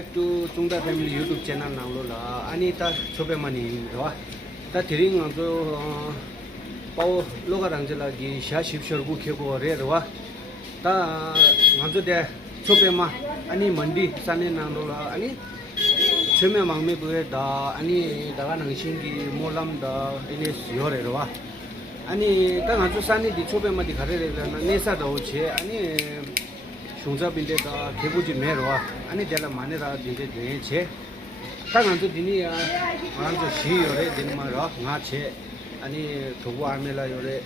subscribe to Tungda Family YouTube channel now la ani ta chope mani ro ta thiring angjo pau loga rangjela gi sha shipshor gu khego re ro ta ngjo de chope ma ani mandi sane na la ani cheme mangme bu da ani daga nang shingi molam da ini yore ro ani ta ngjo sane di chope ma di khare re na nesa da oche ani shungza binde da kebuji merwa ani dela manera dinde de che tangantu dini ya manzo shi yore dinma ra nga che ani thogu amela yore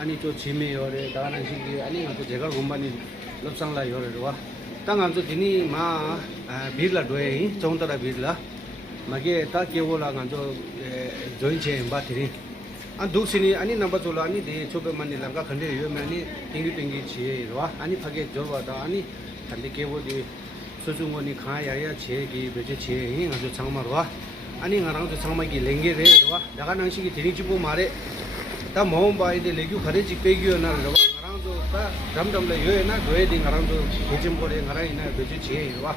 ani cho chime yore danan singi ani ngato jegar gumbani lopsangla yore ro tangantu dini ma birla doe chongtara birla mage ta kewola nganjo join che ba thiri an duksini ani number chola ani de chope mani langa khande yo mani tingi che ro ani phage jorwa da ani khande kewo de sojungoni kha ya che gi beje che hi ngajo changma ro ani ngarang jo changma gi lenge re ro daga nangsi gi thiri chipu mare ta mohom bai de legyu khare chi pe gi na ro ngarang jo ta dam le yo na doe di ngarang jo hejim ko de ngarai na beje che ro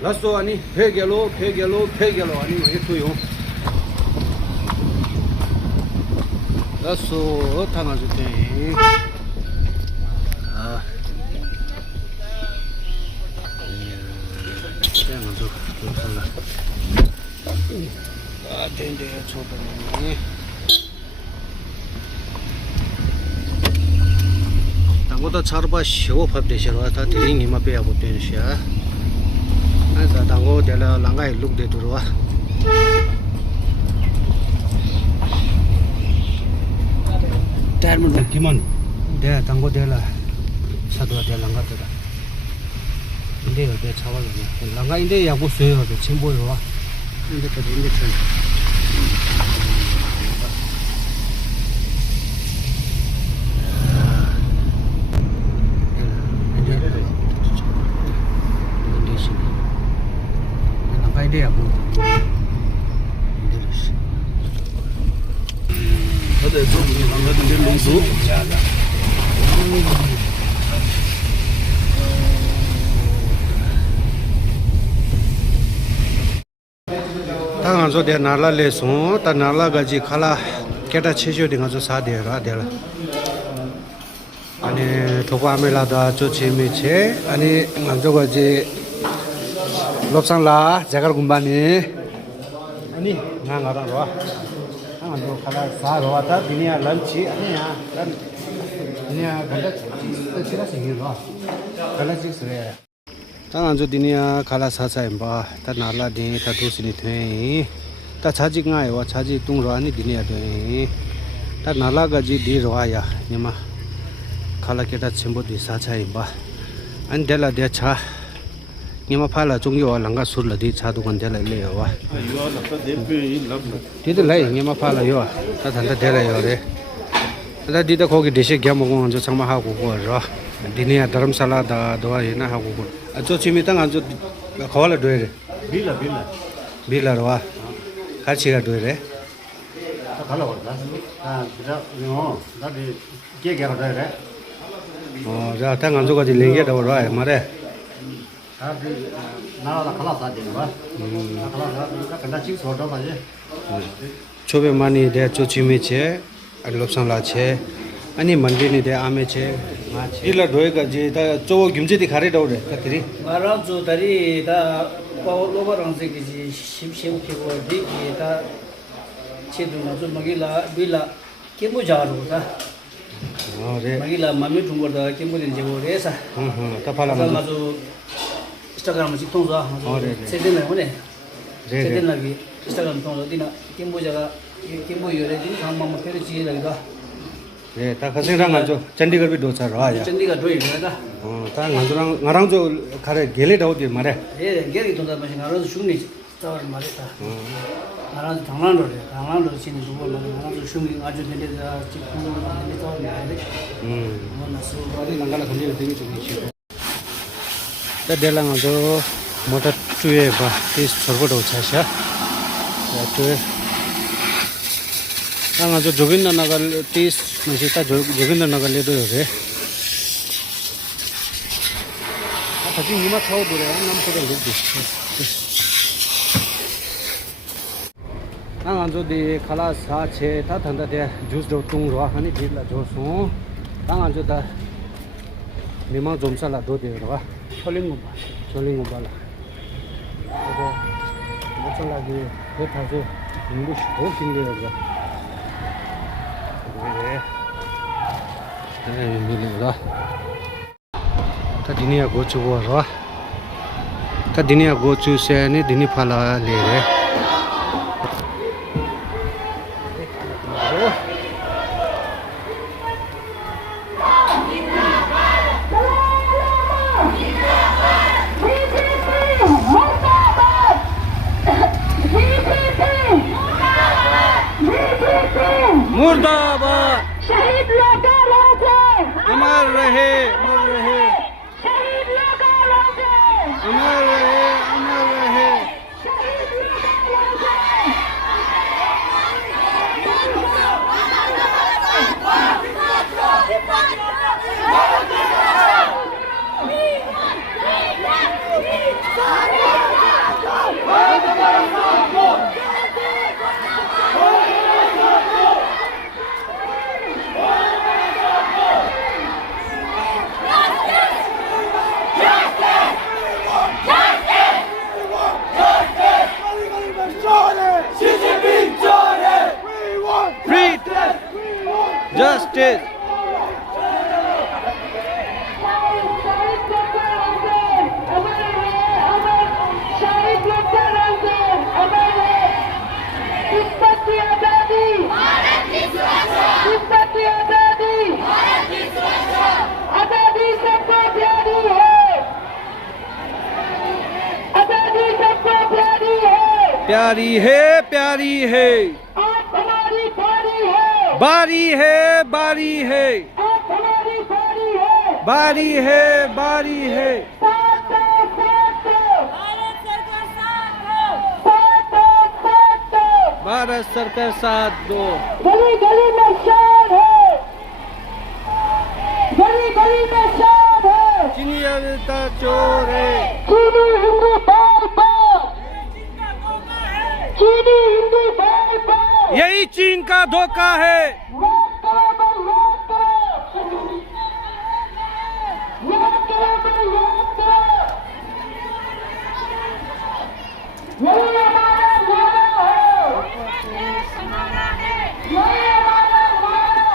lasto ani phegelo ani mage tuyo Aso tanga jute tanga jo tanga dende chopa ni tango da charba shio phapde shirwa ta tiring hima pe abo ten sha asa tango dela langai look de durwa Termin kiman de tango de la sadwa de langa de inde yo de chawa de langa inde ya bo soyo de chimbo yo wa inde de inde chen langa inde ya bo ade zo ni langa de longzo tanga zo de nala le so ta nala ga ji khala keta chesho de ngazo sa de ra de la ani thopa mela da cho cheme che ani ngazo ga ji lopsang la jagar gumbani ani nga ra ro ando khala sa ro ta dunia lanchi ani ya dunia ganda chira singi ro khala chi sre ta anjo dunia khala sa sa ba ta nala de ta du sini the ta chaji nga wa chaji tung ro ani dunia de ta nala ga ji di ro ya nima khala ke ta chimbo di sa chai ba an dela de cha nima phala chungyo langa sur la di cha du gan dela le wa yo la ta de pe lab ti de lai nima phala yo ta than da dela yo re la di da ko gi deshe gyam mo njo changma ha ko ko ro dinia dharamsala da do ina ha ko ajo chimi tang anjo khawala do re bila ro wa kha chi ga do re ta khala wa da da no da de ke ga do re ja tang anjo ga di lenge do ro ma re chobe mani de chochime che lopsang la che ani mandi ni de ame che ma che ila doi ga je da chowo gyumje di khare do re ta tri mara jo dari da ko loba rang se ki shim shim ki ko di ki da che du na jo magila bila ke mo ja ro da re magila mami thung da ke mo den je wo re sa ta phala ma jo Instagram ji tong za se den na ne se den na gi Instagram tong di na ke mo ja ga ke mo yo re di ha ma ma pe ji la ga re ta khasing rang anjo chandigarh bi do cha ra ya chandigarh doi ra da ta ngarang jo khare gele do di mare gele tong da ma ngaro shung ni ta ma re ta ngaro thanglan ro chin ni bo la ngaro shung ni aju den de chi khung lo ni ta ni mo na so bari langala khali de ni chi ta delang jo motor tuye ba tis sorbo do cha sha to ang jo Joginda Nagar tis masita Joginda Nagar le do re ta ji ni ma thau do re nam to de lu 당한조디 칼라사 체 다탄다데 주스도 뚱로 하니 딜라 조소 당한조다 미망 좀 살라 도데로 촐링고 발라 그거 못 살라기 배타서 인구시 더 긴데요 네 밀리라 tadinya gochu wa tadinya gochu se ne dini phala le re मुर्दाबाद शहीद लोग का राजा अमर रहे शहीद लोग का राजा अमर रहे शहीद लोग का freedom justice शहीद लोग का राजा अमर है तिब्बत की आजादी तिब्बत की आजादी आजादी सबको प्यारी है आजादी सबको प्यारी है प्यारी है आप हमारी बारी है बारी है आप हमारी बारी है बारी है साथ दो भारत सरकार साथ दो गली गली में शान है गली गली में शान है चिनिया चोर है चीनी हिंदू बार बार चीनी हिंदू बार बार यही चीन का धोखा है याद करो यही हमारा नारा है यही हमारा नारा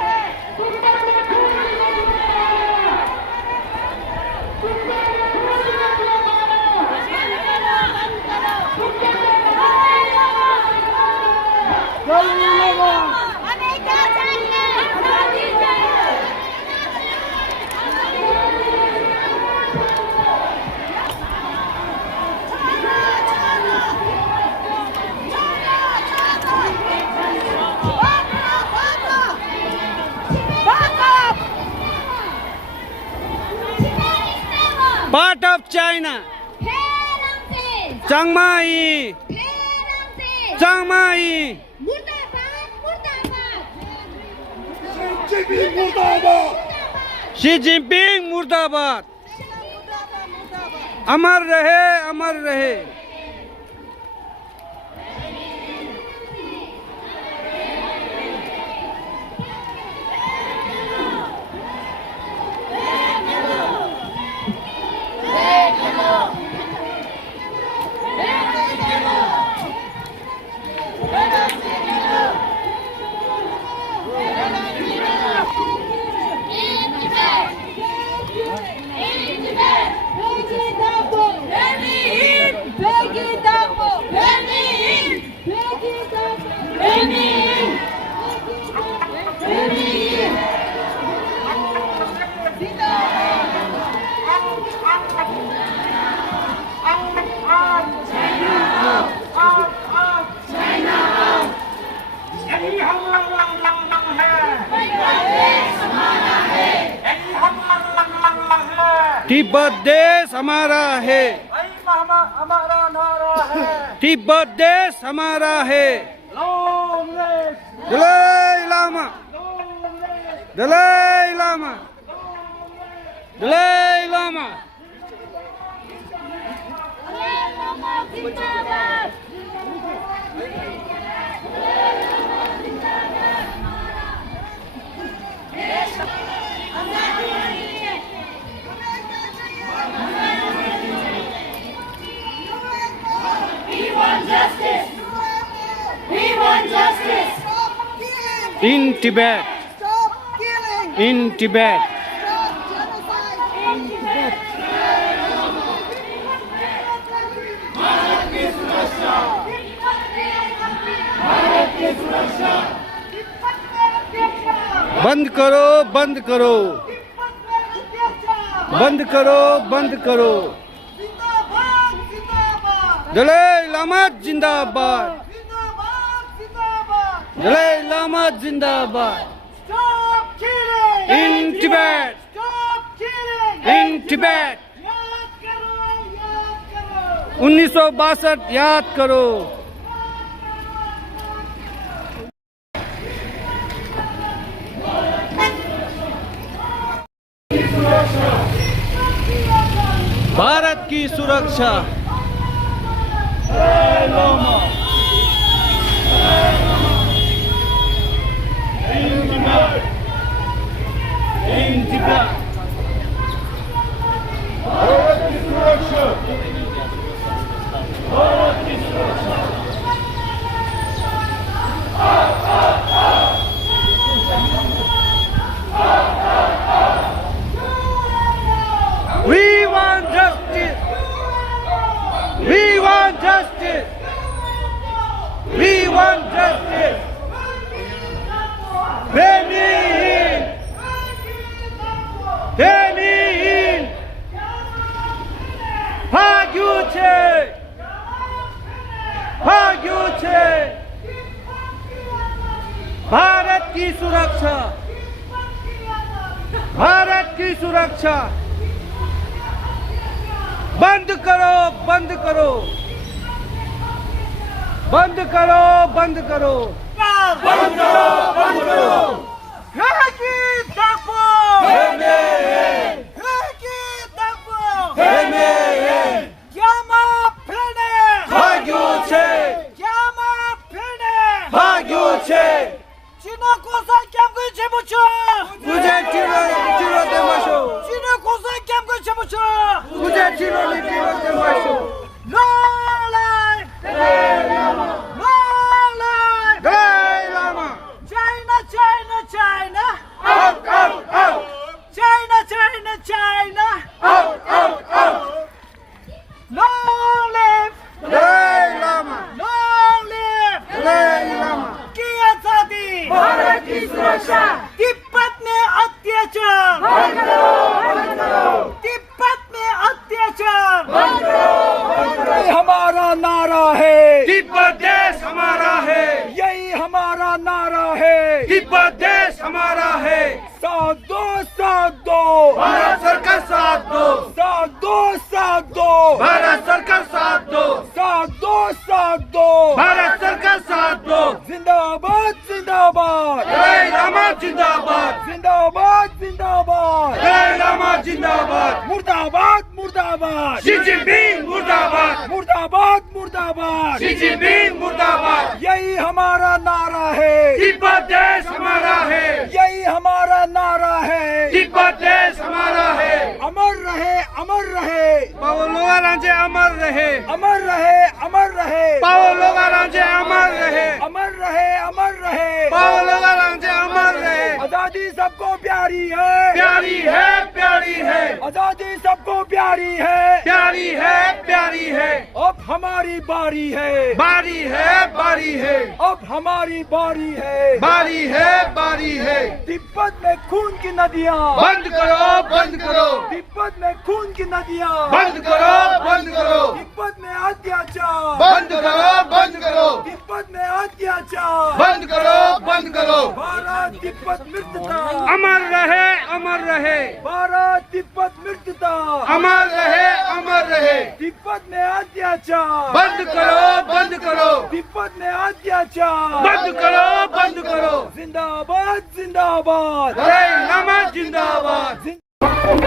है दुनिया में कोई नहीं मारा दुनिया में कोई नहीं मारा हमें क्या चाहिए आजादी चाहिए part of China Chiang Mai Xi Jinping मुर्दाबाद अमर रहे तिब्बत देश हमारा है तिब्बत देश हमारा है दलाई लामा जिंदाबाद want justice. Stop killing. in Tibet, Stop killing. in Tibet. Stop genocide. In Tibet. बंद करो, बंद करो, बंद करो, बंद करो। जिंदाबाद जिंदाबाद दलाई लामा जिंदाबाद, जिंदाबाद जिंदाबाद दलाई लामा जिंदाबाद। Stop killing. In Tibet, Stop killing. in Tibet। याद करो, याद करो। 1962 याद करो। भारत की सुरक्षा। We want justice. We want justice. We want justice. Benin. Benin. Pagyuche. Pagyuche. Bharat की सुरक्षा। भारत की सुरक्षा। बंद करो, बंद करो, बंद करो, बंद करो, बंद करो, बंद करो। Haki Dapo. Benin, Haki Dapo. Benin, Yama Pene. Pagyuche, Yama Pene. Pagyuche. China kosa kyamgu chemucho. मुझे चिरो दे माशो, China kosa kyamgu chemucho. मुझे चिरो दे माशो। Long life. Long life. Dalai Lama. China, China, China. Out, out, out, China, China, China. out, out, out. Long live. Dalai Lama, Long live. Dalai Lama. की आजादी। भारत की सुरक्षा। तिब्बत में अत्याचार। बंद करो, बंद करो, तिब्बत में अत्याचार। बंद करो, बंद करो। ये हमारा नारा है। तिब्बत देश हमारा है, यही हमारा नारा है। तिब्बत देश हमारा है। साथ दो, साथ दो। भारत सरकार साथ दो, साथ दो, साथ दो। भारत सरकार साथ दो, साथ दो, साथ दो। भारत सरकार साथ दो। जिंदाबाद, जिंदाबाद। दलाई लामा जिंदाबाद, जिंदाबाद, जिंदाबाद। दलाई लामा जिंदाबाद। मुर्दाबाद, मुर्दाबाद। शी जिनपिंग मुर्दाबाद, मुर्दाबाद, मुर्दाबाद। शी जिनपिंग मुर्दाबाद। यही हमारा नारा है। तिब्बत देश हमारा है, यही हमारा नारा है। तिब्बत देश हमारा है। अमर रहे, अमर रहे। पावो लोगा रांचे अमर रहे, अमर रहे, अमर रहे। पावो लोगा रांचे अमर रहे, अमर रहे, अमर रहे। पावो लोगा रांचे अमर रहे। आजादी सबको प्यारी है। प्यारी है, प्यारी है, आजादी सबको प्यारी है। प्यारी है, प्यारी है। अब हमारी बारी है। बारी है, बारी है, अब हमारी बारी है। बारी है, बारी है। तिब्बत में खून की नदियाँ। बंद करो, बंद करो, तिब्बत में खून की नदियाँ। बंद करो, बंद करो, तिब्बत में अत्याचार। बंद करो, बंद करो, तिब्बत में अत्याचार। बंद करो, बंद करो। भारत तिब्बत मित्रता। अमर रहे, अमर रहे, भारत तिब्बत मित्रता। अमर रहे, अमर रहे। तिब्बत में अत्याचार। बंद करो, बंद करो, तिब्बत में अत्याचार। बंद करो, बंद करो। जिंदाबाद, जिंदाबाद। दलाई लामा जिंदाबाद। Stop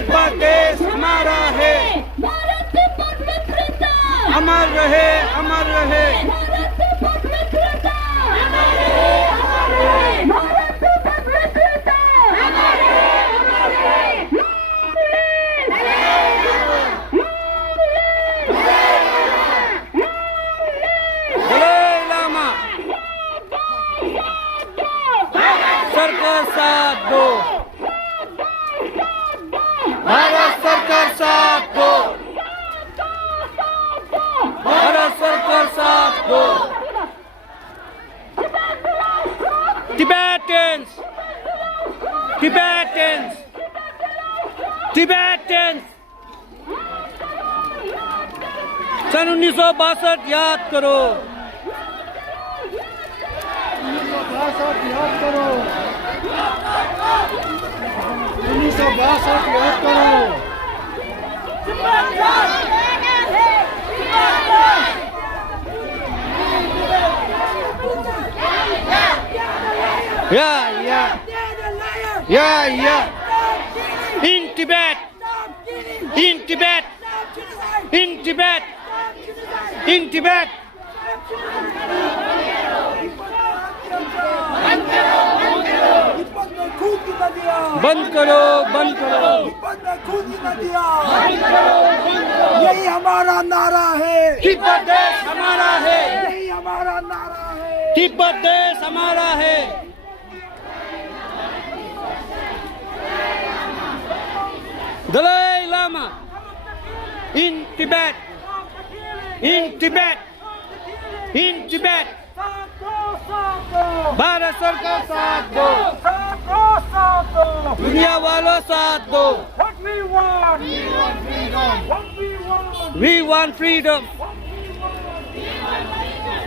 तिब्बत देश हमारा है, भारत तिब्बत मित्रता, अमर रहे, अमर रहे। भारत तिब्बत मित्रता, अमर रहे, अमर रहे। भारत तिब्बत मित्रता, अमर रहे, अमर रहे। दलाई लामा सरकार साथ दो, भारत सरकार साथ दो, भारत सरकार साथ दो। Tibetans, Tibetans, Tibetans। सन 1962 याद करो, 1962 याद करो, 1962 याद करो। Yeah. In Tibet, in Tibet, in Tibet, in Tibet। Tibet में खून की नदियाँ, बंद करो, बंद करो, तिब्बत में खून की नदियाँ, यही हमारा नारा है, तिब्बत देश हमारा है, यही हमारा नारा है। तिब्बत देश हमारा है। Dalai Lama in Tibet, in Tibet, in Tibet। Bharat सरकार साथ दो, दुनिया वालों साथ दो। What we want, what we want, We want freedom।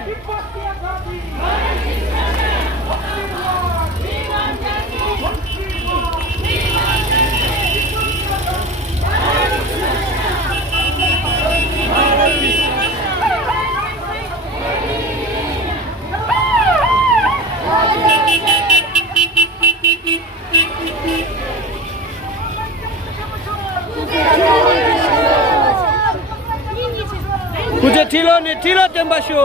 Tibet की आजादी, कुछ ठिलो ने ठिलो तेम्बाशो।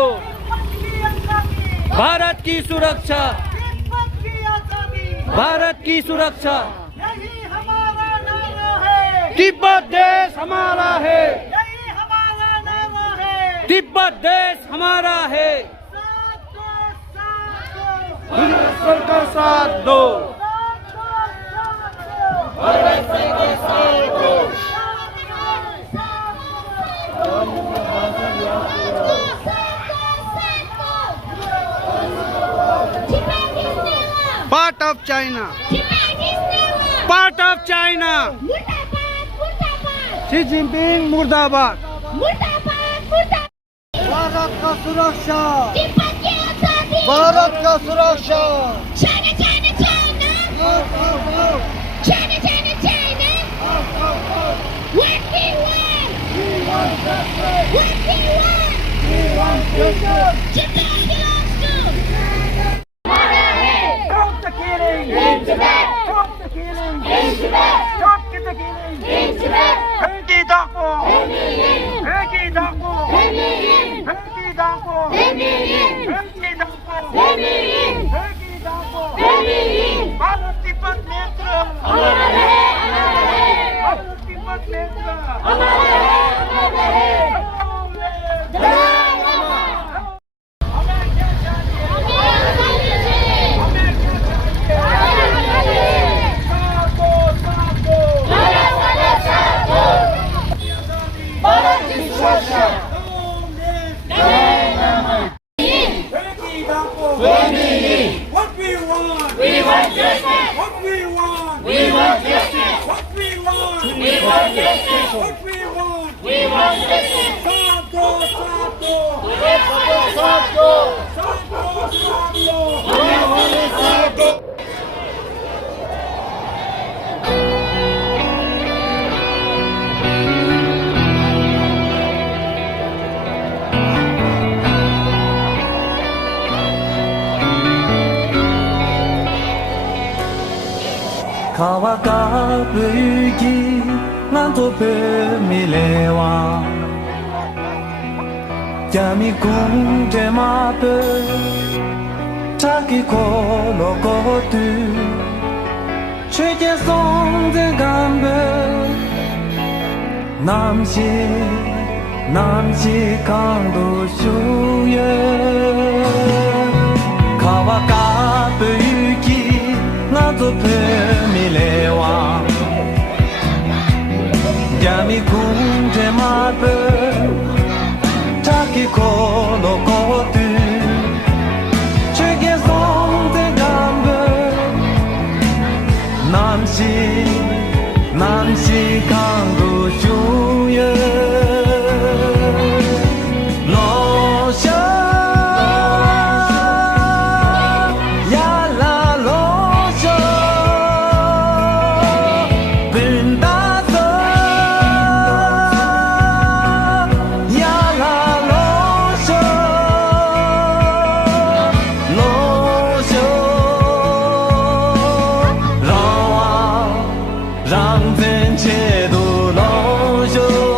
भारत की सुरक्षा, तिब्बत की आजादी, भारत की सुरक्षा। यही हमारा नारा है, तिब्बत देश हमारा है, यही हमारा नारा है। तिब्बत देश हमारा है। साथ दो, साथ दो, भारत सरकार साथ दो, भारत सरकार साथ दो। Part of China, part of China. Xi Jinping मुर्दाबाद। भारत का सुरक्षा, भारत का सुरक्षा। Stop the killing! Stop the killing! Stop the killing! Högi Dako! Högi Dako! Högi Dako! Högi Dako! Högi Dako! Bharat Tibet नेत्र! भारत तिब्बत नेत्र! What we want, we want justice. What we want, we want justice. What we want, we want justice. What we want, we want justice. साथ दो, साथ दो, साथ दो, साथ दो, साथ दो। Kawaka Yuki Nantope Milewa Yami Kunde Mape Taki Kolo Kotu Cheke Song de Gambe Namshi Kando Shuye Kawaka Yuki Nantope Milewa Yami Kunde Mape Taki Kolo Kotu Cheke Song de Gambe Namshi Kando Shuye Lo Sha Ya La Lo Sha Bin Da Sa Ya La Lo Sha Lo Sha Rang Zen Che Du Lo Sha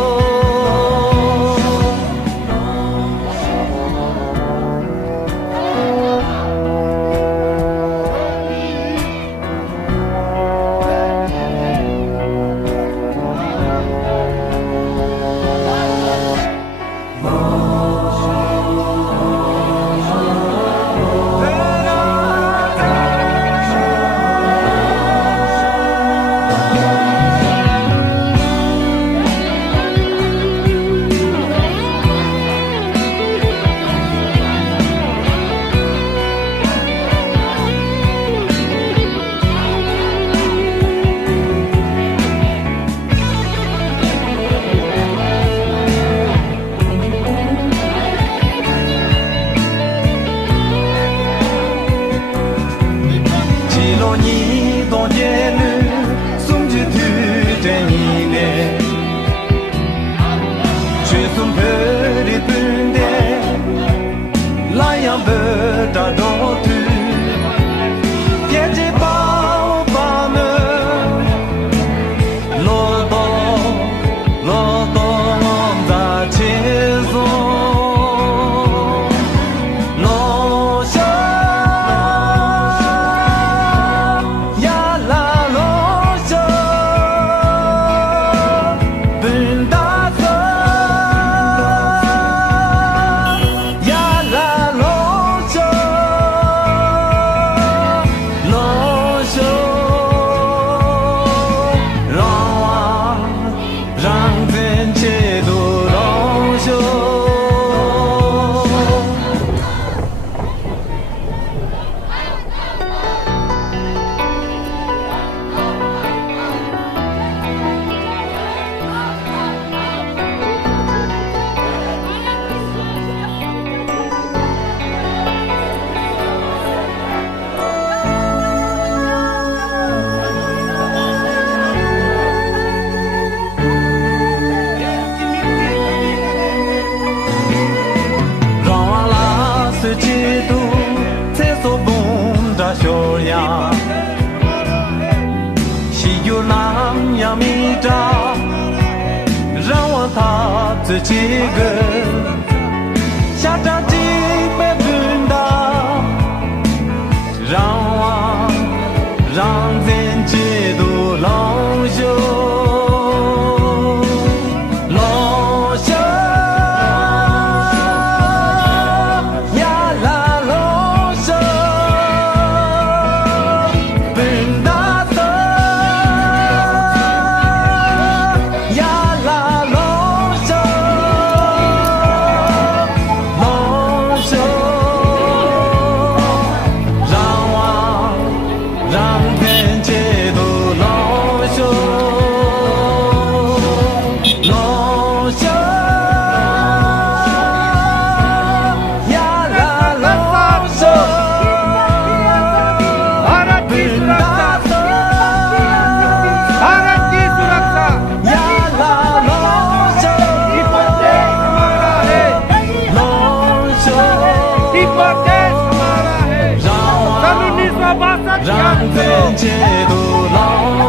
Ram तेरे दो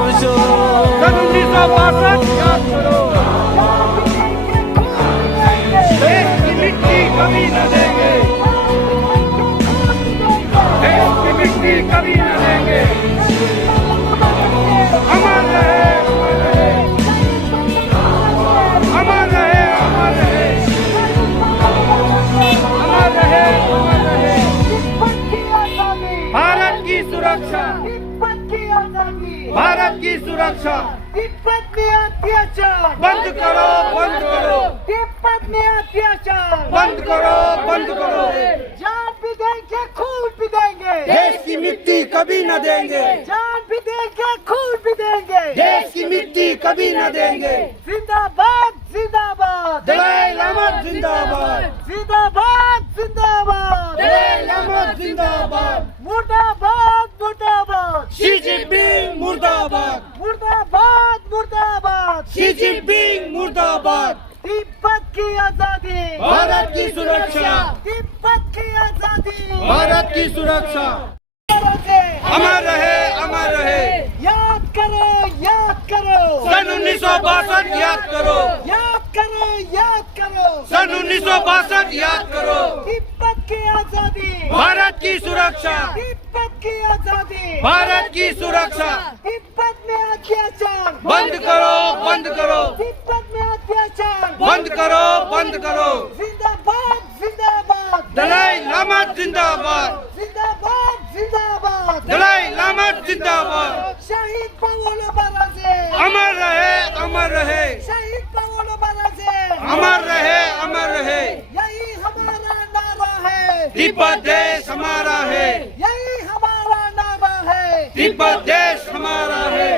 1962 याद करो, देश की मिट्टी कभी न देंगे, देश की मिट्टी कभी न देंगे। अमर रहे, अमर रहे, अमर रहे, अमर रहे, अमर रहे। भारत की सुरक्षा, भारत की सुरक्षा बंद करो, बंद करो, बंद करो, बंद करो। जान भी देंगे, खून भी देंगे, देश की मिट्टी कभी न देंगे, जान भी देंगे, खून भी देंगे, देश की मिट्टी कभी न देंगे। जिंदाबाद जिंदाबाद, दलाई लामा जिंदाबाद, जिंदाबाद जिंदाबाद, दलाई लामा जिंदाबाद, मुर्दाबाद मुर्दाबाद, शी जिनपिंग मुर्दाबाद, मुर्दाबाद मुर्दाबाद, शी जिनपिंग मुर्दाबाद। तिब्बत की आजादी, भारत की सुरक्षा, तिब्बत की आजादी, भारत की सुरक्षा अमर रहे, अमर रहे। याद करो, याद करो, सन 1962 याद करो, याद करो, याद करो, सन 1962 याद करो। तिब्बत की आजादी, भारत की सुरक्षा, तिब्बत की आजादी, भारत की सुरक्षा तिब्बत में अत्याचार बंद करो, बंद करो, तिब्बत में अत्याचार बंद करो, बंद करो। जिंदाबाद जिंदाबाद, दलाई लामा जिंदाबाद, जिंदाबाद जिंदाबाद, दलाई लामा जिंदाबाद। शहीद पावलो बराजे, अमर रहे, अमर रहे, शहीद पावलो बराजे, अमर रहे, अमर रहे। यही हमारा नारा है, तिब्बत देश हमारा है, यही हमारा नारा है। तिब्बत देश हमारा है।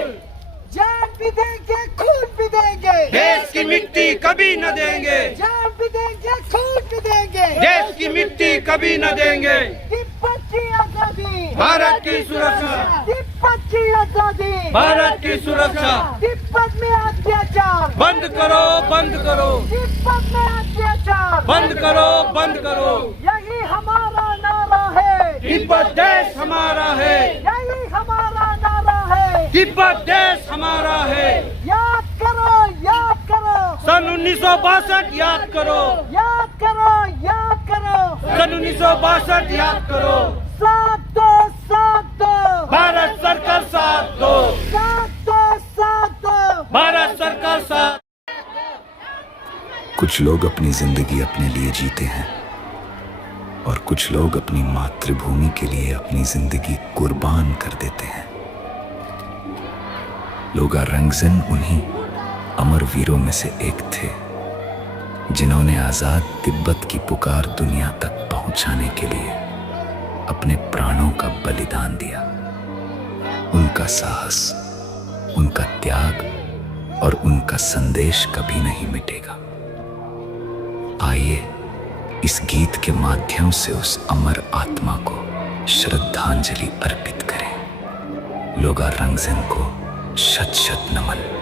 जान भी देंगे, खून भी देंगे, देश की मिट्टी कभी न देंगे, जान भी देंगे, खून भी देंगे, देश की मिट्टी कभी न देंगे। तिब्बत की आजादी, भारत की सुरक्षा, तिब्बत की आजादी, भारत की सुरक्षा तिब्बत में अत्याचार बंद करो, बंद करो, तिब्बत में अत्याचार बंद करो, बंद करो। यही हमारा नारा है, तिब्बत देश हमारा है, यही हमारा नारा है। तिब्बत देश हमारा है। याद करो, याद करो, सन 1962 याद करो, याद करो, याद करो, सन 1962 याद करो। साथ दो, साथ दो, भारत सरकार साथ दो, साथ दो, साथ दो। भारत सरकार साथ। कुछ लोग अपनी जिंदगी अपने लिए जीते हैं और कुछ लोग अपनी मातृभूमि के लिए अपनी जिंदगी कुर्बान कर देते हैं। लोगा रंगजन उन्हीं अमर वीरों में से एक थे जिन्होंने आजाद तिब्बत की पुकार दुनिया तक पहुंचाने के लिए अपने प्राणों का बलिदान दिया। उनका साहस, उनका त्याग और उनका संदेश कभी नहीं मिटेगा। आइए इस गीत के माध्यम से उस अमर आत्मा को श्रद्धांजलि अर्पित करें। लोगा रंगजन को शत शत नमन।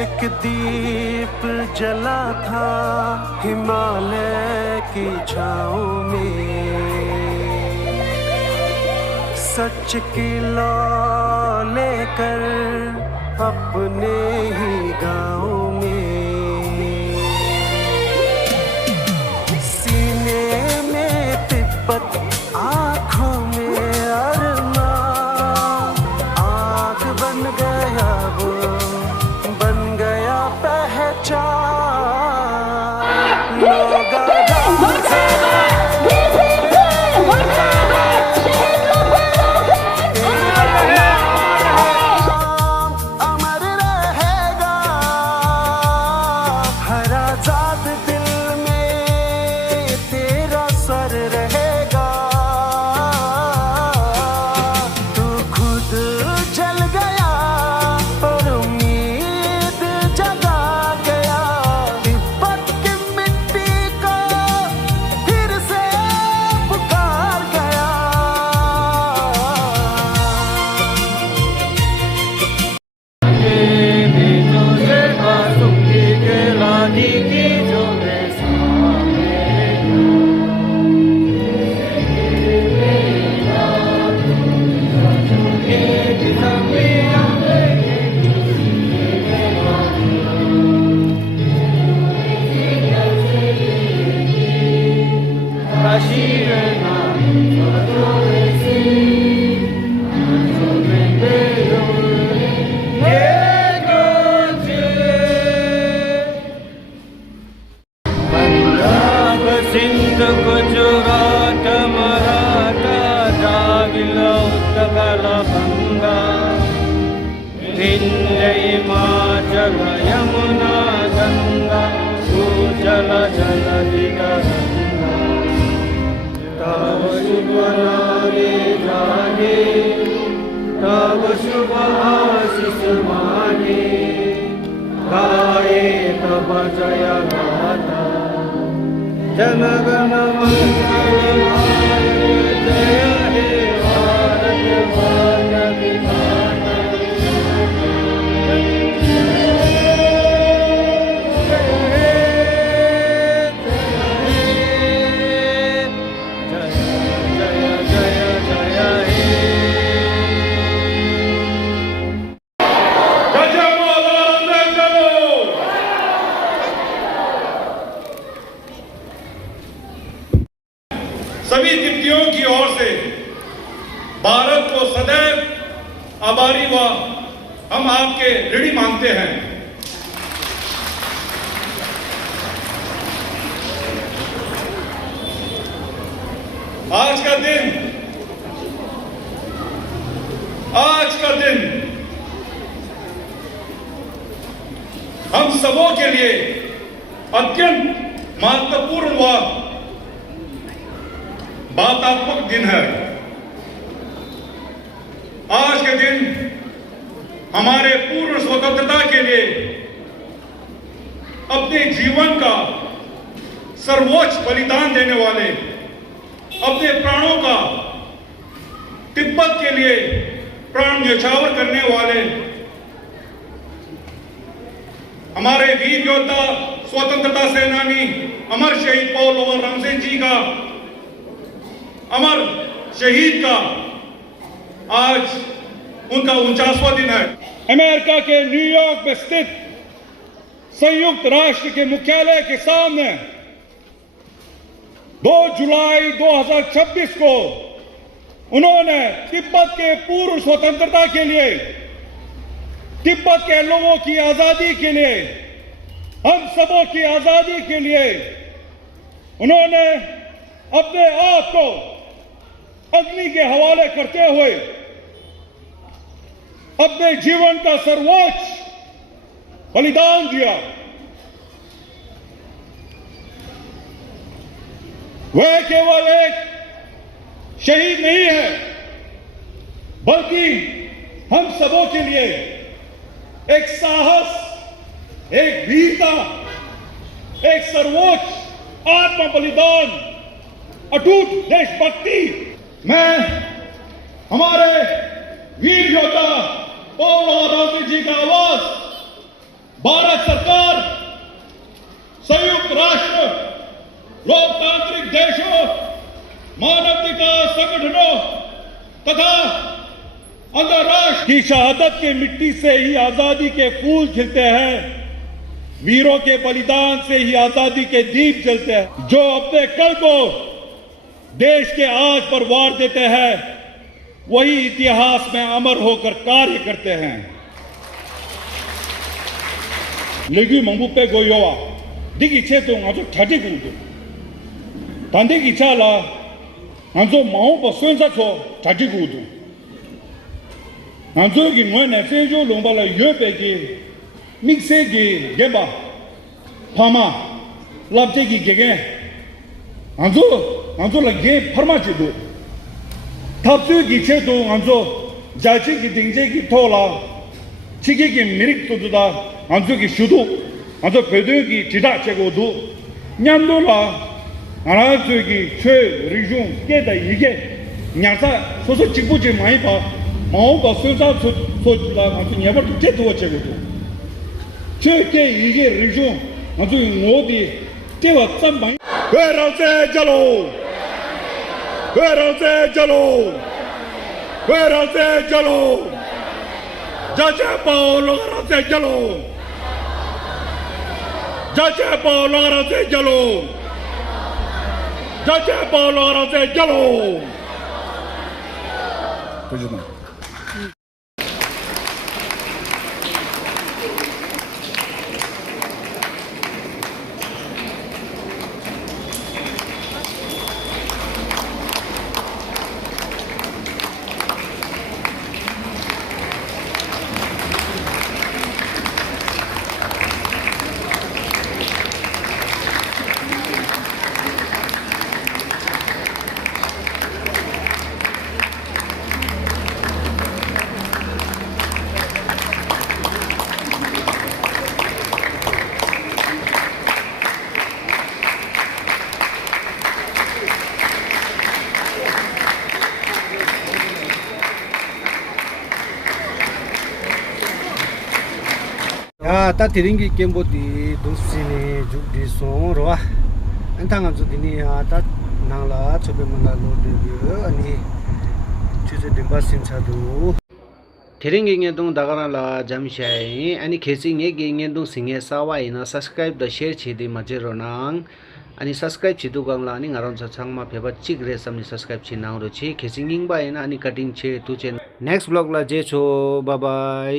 एक दीप जला था हिमालय की छाँव में, सच की लौ लेकर अपने ही गाँव में। सीने में तिब्बत, आँखों में अरमान, आग बन गया वो, बन गया पहचान। लोगा अमर रहेगा, पंजाब सिंध गुजरात मराठा द्राविड़ उत्कल बंगा विंध्य हिमाचल यमुना गंगा उज्जल जलधि तरंगा तव शुभ नामे जागे तव शुभ आशीष माने गाये तव जय गाथा जनगण मंगल जय हे भारत माता विधाता सभी तिब्बतियों की ओर से भारत को सदैव आभारी व हम आपके ऋणी मानते हैं। आज का दिन हम सबों के लिए अत्यंत महत्वपूर्ण व भावनात्मक दिन है। आज के दिन हमारे पूर्ण स्वतंत्रता के लिए अपने जीवन का सर्वोच्च बलिदान देने वाले, अपने प्राणों का तिब्बत के लिए प्राण न्यौछावर करने वाले हमारे वीर योद्धा स्वतंत्रता सेनानी अमर शहीद पॉल और रामसेन जी का अमर शहीद का आज उनका 49वां दिन है। अमेरिका के न्यूयॉर्क में स्थित संयुक्त राष्ट्र के मुख्यालय के सामने 2 जुलाई 2026 को उन्होंने तिब्बत के पूर्ण स्वतंत्रता के लिए, तिब्बत के लोगों की आजादी के लिए, हम सबों की आजादी के लिए उन्होंने अपने आप को अग्नि के हवाले करते हुए अपने जीवन का सर्वोच्च बलिदान दिया। वह केवल एक शहीद नहीं है, बल्कि हम सबों के लिए एक साहस, एक वीरता, एक सर्वोच्च आत्म बलिदान, अटूट देशभक्ति। मैं हमारे वीर योद्धा पॉल और रामसेन जी का आवाज भारत सरकार, संयुक्त राष्ट्र, लोकतांत्रिक देशों, मानवाधिकार संगठनों तथा अंतर्राष्ट्र की शहादत के मिट्टी से ही आजादी के फूल खिलते हैं। वीरों के बलिदान से ही आजादी के दीप जलते हैं। जो अपने कल को देश के आज पर वार देते हैं, वही इतिहास में अमर होकर कार्य करते हैं। लेगी मंबुपे गोयोवा दिगी छेतो आजो छाजे गुदो तांदे की चाला आजो माओ बसवेंसा छो छाजे गुदो आजो की मोने फेजो लोंबाला योपे की मिक्से की गेबा फामा लापचे की गेगे आजो लगे फरमाचे दो थापसे की छेतो आजो जाचे की दिंजे की थोला चिगे की मिरिक तो दुदा आजो की शुदु आजो पेदो की चिदा चेगो दो न्यान्दोला आजो की छे रिजों के दा इगे न्यासा सोसो चिपुचे माइपा माओ का सोसा सोचला आजो न्याबा तो चेतो चेगो दो छे के इगे रिजों आजो मोदी तेवा संबाई वेरोसे चलो वेरोसे चलो वेरोसे चलो जाचे पाओलो से चलो जाचे पाओलो से चलो जय जय बोलो रमसे चलो 야, 다 드링기 겜보디 동시네 죽디 송로와 안탕아 주디니야 다 나라 초베만나 로데비어 아니 주제 dimbasim 차도 드링기게 동 다가라라 잠샤이 아니 케싱게 게게 동 싱게 사와이나 subscribe 더 share 치디 마제로낭 아니 subscribe 치도 강라니 ngaron chachangma pheba chigre samni subscribe chi nangro chi khesinging ba ina ani cutting che tu chen next vlog la je cho bye bye